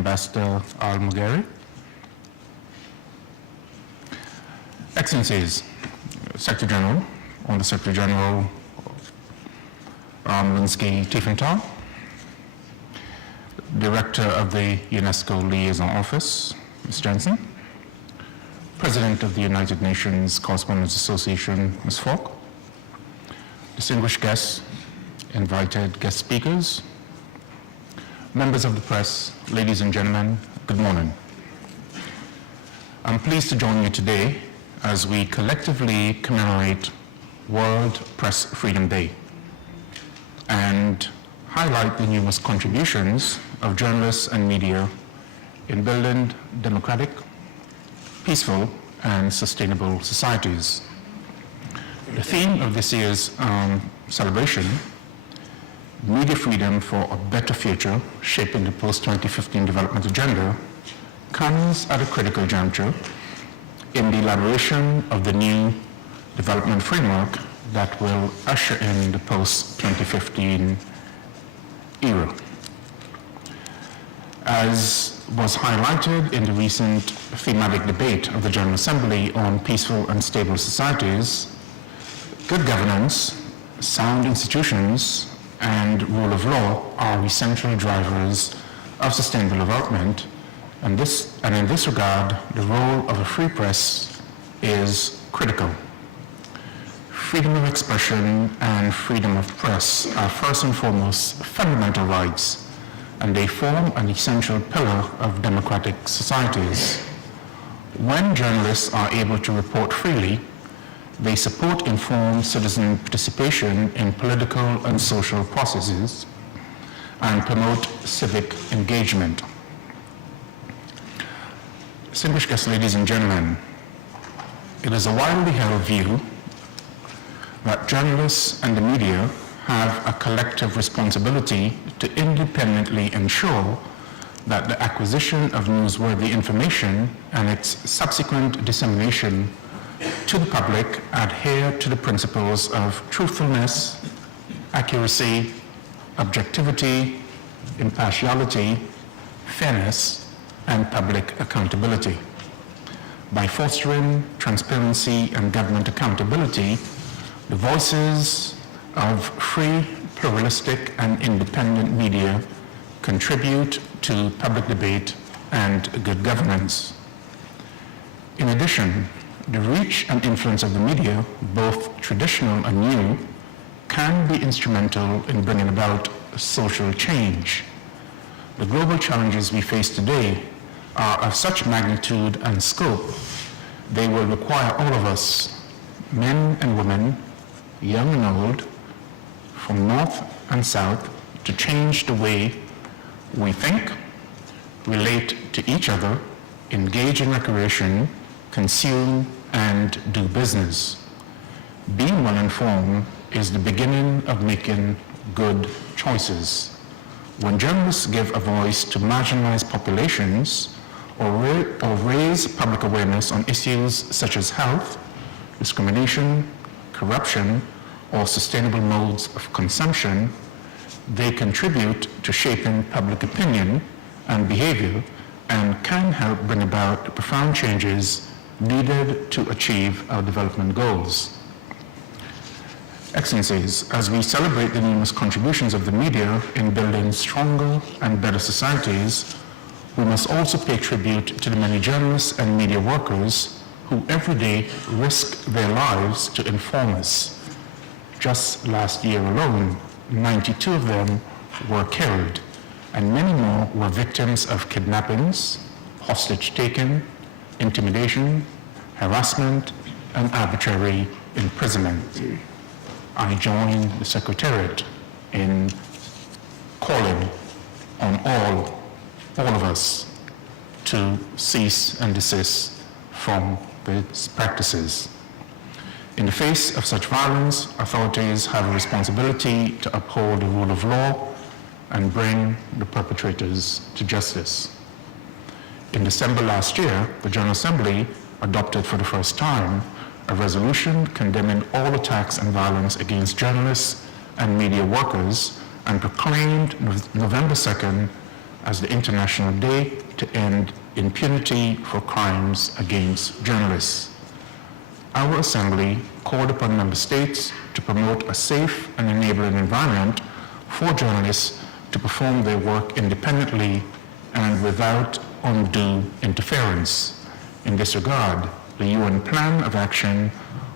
Ambassador Al-Mugheri, Excellencies, Secretary General, Under Secretary General Linsky Tiefenthal, Director of the UNESCO Liaison Office, Ms. Jensen, President of the United Nations Correspondents Association, Ms. Falk, distinguished guests, invited guest speakers, members of the press, ladies and gentlemen, good morning. I'm pleased to join you today as we collectively commemorate World Press Freedom Day and highlight the numerous contributions of journalists and media in building democratic, peaceful, and sustainable societies. The theme of this year's celebration, Media Freedom for a Better Future, Shaping the Post-2015 Development Agenda, comes at a critical juncture in the elaboration of the new development framework that will usher in the post-2015 era. As was highlighted in the recent thematic debate of the General Assembly on peaceful and stable societies, good governance, sound institutions, and rule of law are essential drivers of sustainable development, and in this regard, the role of a free press is critical. Freedom of expression and freedom of press are first and foremost fundamental rights, and they form an essential pillar of democratic societies. When journalists are able to report freely, they support informed citizen participation in political and social processes and promote civic engagement. Distinguished guests, ladies and gentlemen, it is a widely held view that journalists and the media have a collective responsibility to independently ensure that the acquisition of newsworthy information and its subsequent dissemination to the public adhere to the principles of truthfulness, accuracy, objectivity, impartiality, fairness, and public accountability. By fostering transparency and government accountability, the voices of free, pluralistic, and independent media contribute to public debate and good governance. In addition, the reach and influence of the media, both traditional and new, can be instrumental in bringing about social change. The global challenges we face today are of such magnitude and scope, they will require all of us, men and women, young and old, from north and south, to change the way we think, relate to each other, engage in recreation, consume, and do business. Being well informed is the beginning of making good choices. When journalists give a voice to marginalized populations or raise public awareness on issues such as health, discrimination, corruption, or sustainable modes of consumption, they contribute to shaping public opinion and behavior and can help bring about profound changes needed to achieve our development goals. Excellencies, as we celebrate the numerous contributions of the media in building stronger and better societies, we must also pay tribute to the many journalists and media workers who every day risk their lives to inform us. Just last year alone, 92 of them were killed, and many more were victims of kidnappings, hostage taking, intimidation, harassment, and arbitrary imprisonment. I join the Secretariat in calling on all of us to cease and desist from these practices. In the face of such violence, authorities have a responsibility to uphold the rule of law and bring the perpetrators to justice. In December last year, the General Assembly adopted for the first time a resolution condemning all attacks and violence against journalists and media workers and proclaimed November 2nd as the International Day to End Impunity for Crimes Against Journalists. Our Assembly called upon Member States to promote a safe and enabling environment for journalists to perform their work independently and without undue interference. In this regard, the UN Plan of Action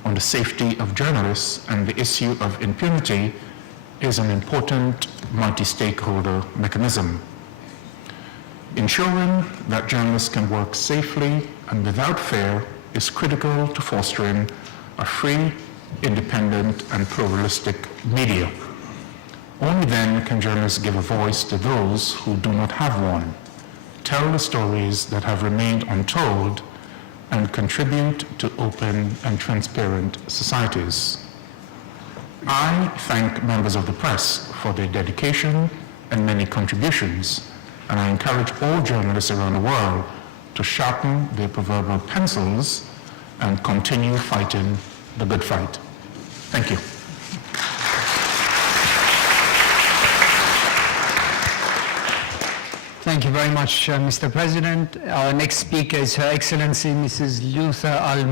on the Safety of Journalists and the issue of impunity is an important multi-stakeholder mechanism. Ensuring that journalists can work safely and without fear is critical to fostering a free, independent, and pluralistic media. Only then can journalists give a voice to those who do not have one, tell the stories that have remained untold, and contribute to open and transparent societies. I thank members of the press for their dedication and many contributions, and I encourage all journalists around the world to sharpen their proverbial pencils and continue fighting the good fight. Thank you. Thank you very much, Mr. President. Our next speaker is Her Excellency Mrs. Luther Al